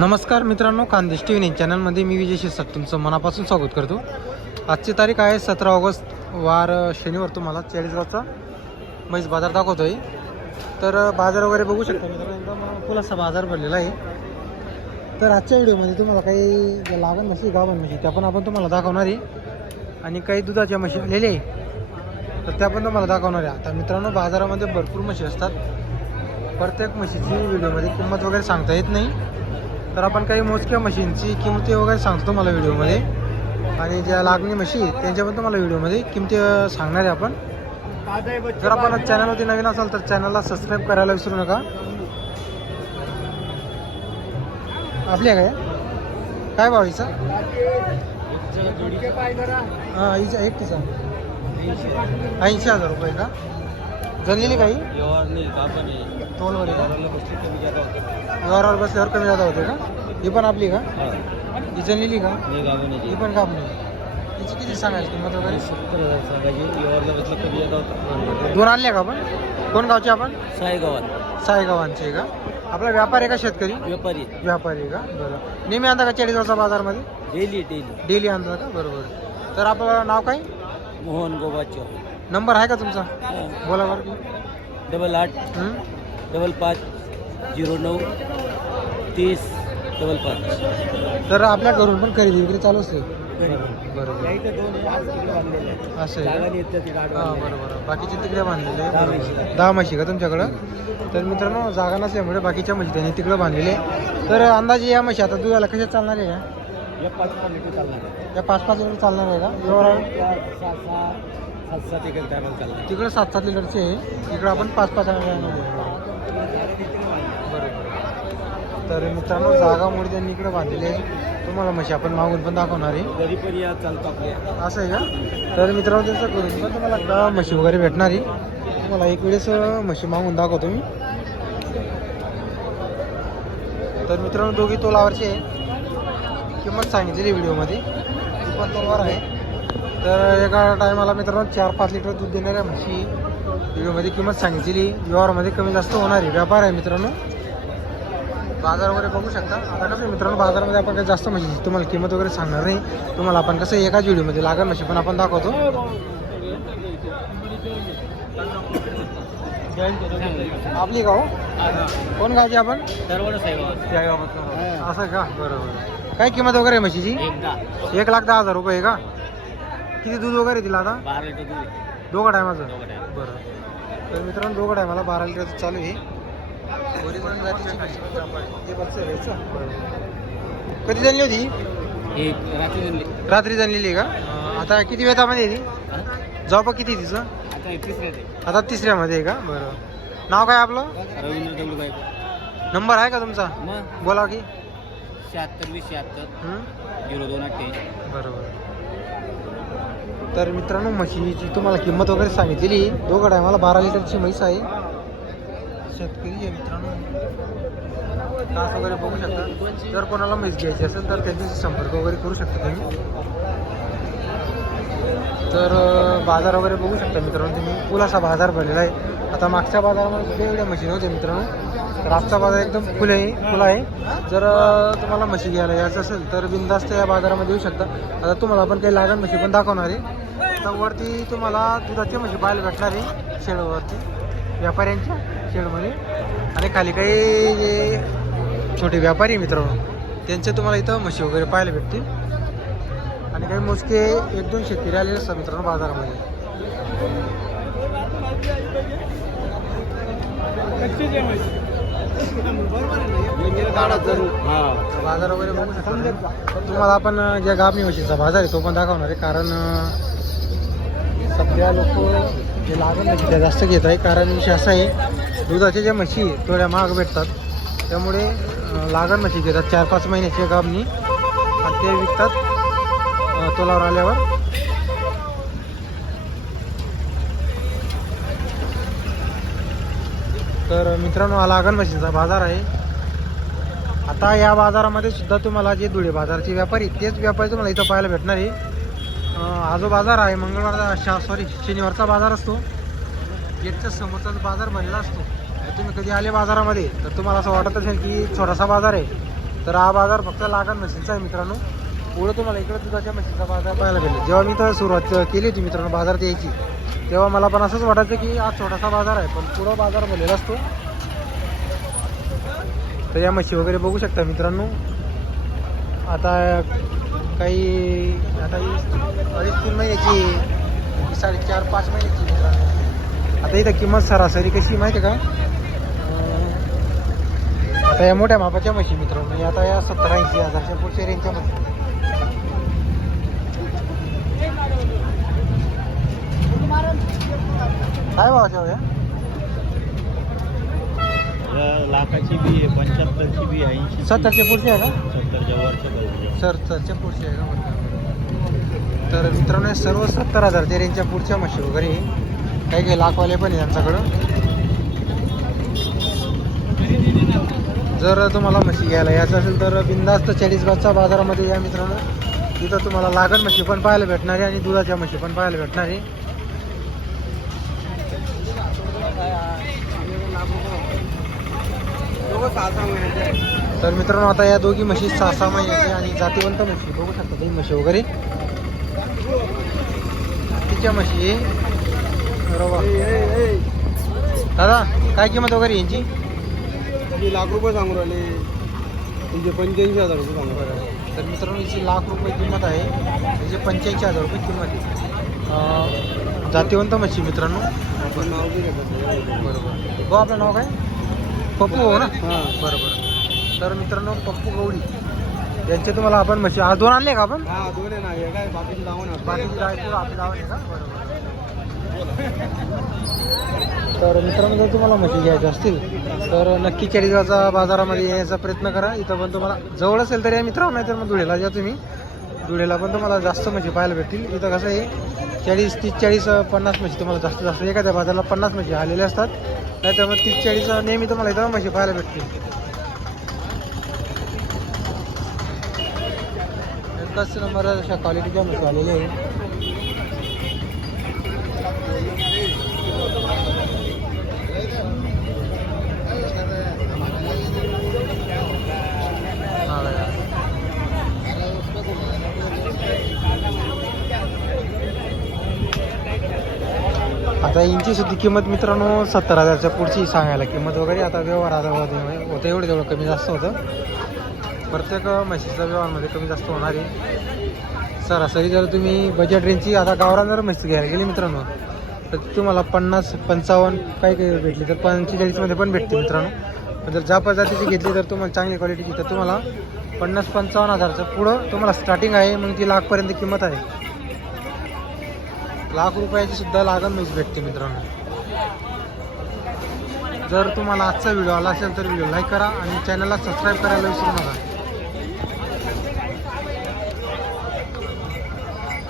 नमस्कार मित्रांनो Khandesh T V चॅनलमध्ये मी विजय शिरसाट. तुमचं मनापासून स्वागत करतो. आजची तारीख आहे सतरा ऑगस्ट वार शनिवार तुम्हाला चाळीसगावचा म्हैस बाजार दाखवतो आहे तर बाजार वगैरे बघू शकता मित्रांनो एकदम खुलासा बाजार भरलेला आहे. तर आजच्या व्हिडिओमध्ये तुम्हाला काही ज्या लागण म्हशी गाभण म्हशी त्या पण आपण तुम्हाला दाखवणार आहे. आणि काही दुधाच्या म्हशी आलेल्या आहे तर त्या पण तुम्हाला दाखवणार आहे. आता मित्रांनो बाजारामध्ये भरपूर म्हशी असतात. प्रत्येक म्हशीची व्हिडिओमध्ये किंमत वगैरे सांगता येत नाही. तर आपण काही मोजक्या मशीनची किंमती वगैरे सांगतो तुम्हाला व्हिडिओमध्ये. आणि ज्या लागणी म्हशी आहेत, त्यांच्या पण तुम्हाला व्हिडिओमध्ये किमती सांगणार आहे आपण. जर आपण चॅनलवरती नवीन असाल तर चॅनलला सबस्क्राईब करायला विसरू नका. आपल्या काय काय भाव हिचा? हां हिचा एक तिचा. ऐंशी हजार रुपये का? जनलेली काही? तोलवडी का? व्यवहारावर बसल्यावर कमी जादा होते का? ही पण आपली का? ही. जनलेली का? ही पण कापली हिची किती सांगायची किंमत वगैरे? दोन आणल्या का आपण? कोण गावचे आपण? सायगावात. सायगावांचे आहे का? आपला व्यापार आहे का शेतकरी? व्यापारी. व्यापारी आहे का? बरं. नेहमी आणता का चाळीसगावचा बाजारमध्ये? Daily daily. डेली आणता का? बरोबर. तर आपलं नाव काय? मोहन गोबाच्या नंबर आहे का तुमचा? बोला बरं. की डबल आठ. हं? डबल पाच. झिरो नऊ तीस डबल पाच. तर आपल्या घरून पण खरेदी विक्री चालू असते. बरोबर. असं आहे? हा बरोबर. बाकीचे तिकडे बांधलेले आहे. दहा म्हशी का तुमच्याकडं? तर मित्रांनो जागा नसल्यामुळे बाकीच्या म्हशी त्यांनी तिकडं बांधलेले आहे. तर अंदाजे या म्हशी आता दुधाला कशा चालणार आहे या? या पाच पाच लिटर चालणार आहे का? व्यवहार तिकडं सात सात लिटरचे आहे. इकडं आपण पाच पाच तर मित्रांनो जागामुळे त्यांनी इकडं बांधलेले आहे. तुम्हाला म्हशी आपण मागून पण दाखवणार आहे. घरी पण या चालतो आपल्या. असं आहे का? तर मित्रांनो त्यांचं करून पण तुम्हाला का म्हशी वगैरे भेटणार आहे. तुम्हाला एक वेळेस म्हशी मागून दाखवतो मी. तर मित्रांनो दोघी तोलावरचे आहे. किंमत सांगितलेली व्हिडिओमध्ये. ती पण तोलावर आहे. तर एका टायमाला मित्रांनो चार पाच लिटर दूध देणाऱ्या म्हशी व्हिडिओमध्ये किंमत सांगितलेली व्यवहारामध्ये कमी जास्त होणार आहे. व्यापार आहे मित्रांनो. बाजार वगैरे बघू शकता. आता कसं मित्रांनो बाजारामध्ये आपण काही जास्त म्हशी तुम्हाला किंमत वगैरे सांगणार नाही. तुम्हाला आपण कसं एकाच व्हिडिओमध्ये लागण म्हशी पण आपण दाखवतो. आपली गाव कोण गावची आपण? असं का? बरोबर. काय किंमत वगैरे आहे म्हशीची? एक लाख दहा हजार रुपये आहे का? किती दूध वगैरे दिला आता? दोघं टायमाचं. बरं. तर मित्रांनो दोघं टायमाला बारा लिटरचं चालू आहे. जातीची म्हशी. कधी झाली होती? एक रात्री आहे का? आता किती वेतामध्ये ती? जॉब किती तिचं? आता तिसऱ्यामध्ये आहे का? बरं. नाव काय आपलं? नंबर आहे का तुमचा? बोला की. शहात्तर वीस शहात्तर? झिरो दोन अठ्ठ्याऐंशी बरोबर तर मित्रांनो म्हशीची तुम्हाला किंमत वगैरे सांगितलेली आहे. दोघं टायमाला बारा लिटरची म्हैस आहे. शेतकरी आहे मित्रांनो. तास वगैरे बघू शकता. जर कोणाला मेस घ्यायची असेल तर त्यांच्याशी संपर्क वगैरे करू शकता तुम्ही. तर बाजार वगैरे बघू शकता मित्रांनो तुम्ही. फुलासा बाजार भरलेला आहे. आता मागच्या बाजारामध्ये वेगवेगळ्या मशीन होते मित्रांनो? तर आजचा बाजार एकदम फुल आहे फुल आहे. जर तुम्हाला म्हशी घ्यायला यायचं असेल तर बिंदास्त या बाजारामध्ये येऊ शकता. आता तुम्हाला आपण काही लागण म्हशी पण दाखवणार आहे. तर वरती तुम्हाला दुधाची म्हशी पाहायला भेटणार आहे शेळवरती. व्यापाऱ्यांच्या शेडमध्ये. आणि खाली काही जे छोटे व्यापारी आहे मित्रांनो त्यांचे तुम्हाला इथं म्हशी वगैरे पाहायला भेटतील. आणि काही मोजके एक दोन शेतकरी आलेले असतात मित्रांनो बाजारामध्ये. बाजार वगैरे बघू शकता तुम्हाला आपण ज्या गाभणी म्हशीचा बाजार आहे तो पण दाखवणार आहे. कारण सध्या लोक जे लागण म्हणजे म्हशी त्या जास्त घेत आहे. कारण विषय असा आहे दुधाच्या ज्या म्हशी थोड्या महाग भेटतात. त्यामुळे लागण म्हशी घेतात. चार पाच महिन्याच्या गाभणी आणि ते विकतात तोलावर आल्यावर. तर मित्रांनो हा लागण म्हशींचा बाजार आहे. आता या बाजारामध्ये सुद्धा तुम्हाला जे धुळे बाजारचे व्यापारी तेच व्यापारी तुम्हाला इथं पाहायला भेटणार आहे. हा जो बाजार आहे. मंगळवारचा सॉरी शनिवारचा बाजार असतो. गेटच्या समोरचा बाजार भरलेला असतो तर तुम्ही कधी आले बाजारामध्ये तर तुम्हाला असं वाटत असेल की छोटासा बाजार आहे. तर हा बाजार फक्त लागण म्हशींचा आहे मित्रांनो. पुढं तुम्हाला इकडे दुधाच्या म्हशींचा बाजार पाहायला भेटेल. जेव्हा मी तर सुरुवात केली होती मित्रांनो बाजारात यायची तेव्हा मला पण असंच वाटायचं की हा छोटासा बाजार आहे पण पुढं बाजार भरलेला असतो. तर या म्हशी वगैरे बघू शकता मित्रांनो. आता काही आता ही अडीच तीन महिन्याची साडेचार पाच महिन्याची आता इथं किंमत सरासरी कशी माहिती आहे का? आता या मोठ्या मापाच्या म्हशी मित्रांनो आता या सत्तर ऐंशी हजारच्या पुढच्या रेंजच्या मध्ये. काय भावाच्या होत्या लाखाची बी आहे पंच्याहत्तरची बी आहे ऐंशी सत्तरच्या पुढची आहे का सत्तरच्या वरच्या सत्तरच्या पुढची आहे का. तर मित्रांनो सर्व सत्तर हजार ते रेंजच्या पुढच्या म्हशी वगैरे. काही काही लाखवाले पण आहे त्यांच्याकडं जर तुम्हाला म्हशी घ्यायला यायचं असेल तर बिंदास्त चाळीसगावच्या बाजारामध्ये या मित्रांनो. तिथं तुम्हाला लागण म्हशी पण पाहायला भेटणार आहे आणि दुधाच्या म्हशी पण पाहायला भेटणार आहे. तर मित्रांनो आता या दोघी म्हशी सहा सहा महिन्याची आणि जातीवंत म्हशी बघू शकता तुम्ही म्हशी वगैरे. तिच्या म्हशी बरोबर दादा काय किंमत वगैरे यांची? लाख रुपये सांगू राहिले. म्हणजे पंच्याऐंशी हजार रुपये सांगू राहिले. तर मित्रांनो हिची लाख रुपये किंमत आहे. म्हणजे पंच्याऐंशी हजार रुपये किंमत आहे. जातीवंत म्हशी मित्रांनो. बरोबर. हो आपलं नाव काय? पप्पू हो ना? हां. बरोबर. तर मित्रांनो पप्पू गवडी यांचे तुम्हाला आपण म्हशी आज दोन आणले का आपण? हा दोन आहे ना. हे काय बाकीची नावं ना बाकीची रायपूर आपली गावात आहे का? बरोबर. तर मित्रांनो जर तुम्हाला म्हशी घ्यायच्या असतील तर नक्की चाळीसगावचा बाजारामध्ये यायचा प्रयत्न करा. इथं पण तुम्हाला जवळ असेल तर या मित्रांनो नाही तर मग धुळेला जा तुम्ही. धुळेला पण तुम्हाला जास्त म्हशी पाहायला भेटतील. इथं कसं आहे चाळीस तीस चाळीस पन्नास म्हशी तुम्हाला जास्त जास्त एखाद्या बाजाराला पन्नास म्हशी आलेल्या असतात. नाहीतर मग तीस चाळीस नेहमी तुम्हाला इथं म्हशी पाहायला भेटतील. कस्टमर अशा क्वालिटीच्या म्हशी आलेल्या आहे हा बघा. आता यांची सुद्धा किंमत मित्रांनो सत्तर हजारच्या पुढची सांगायला किंमत वगैरे आता व्यवहार आता होतं एवढं तेवढं कमी जास्त होतं. प्रत्येक म्हशीचा व्यवहारमध्ये कमी जास्त होणार आहे. सरासरी जर तुम्ही बजेट रेंजची आता गावरान जर म्हशी घ्यायला गेली मित्रांनो तर तुम्हाला पन्नास पंचावन्न काही काही भेटली तर पंचेचाळीसमध्ये पण भेटते मित्रांनो. पण जर ज्या प्रजातीची घेतली तर तुम्हाला चांगली क्वालिटीची तर तुम्हाला पन्नास पंचावन्न हजारचं पुढं तुम्हाला स्टार्टिंग आहे मग ती लाखपर्यंत किंमत आहे. लाख रुपयाची सुद्धा लागण म्हैस भेटते मित्रांनो. जर तुम्हाला आजचा व्हिडिओ आला असेल तर व्हिडिओ लाईक करा आणि चॅनलला सबस्क्राईब करायला विसरू नका.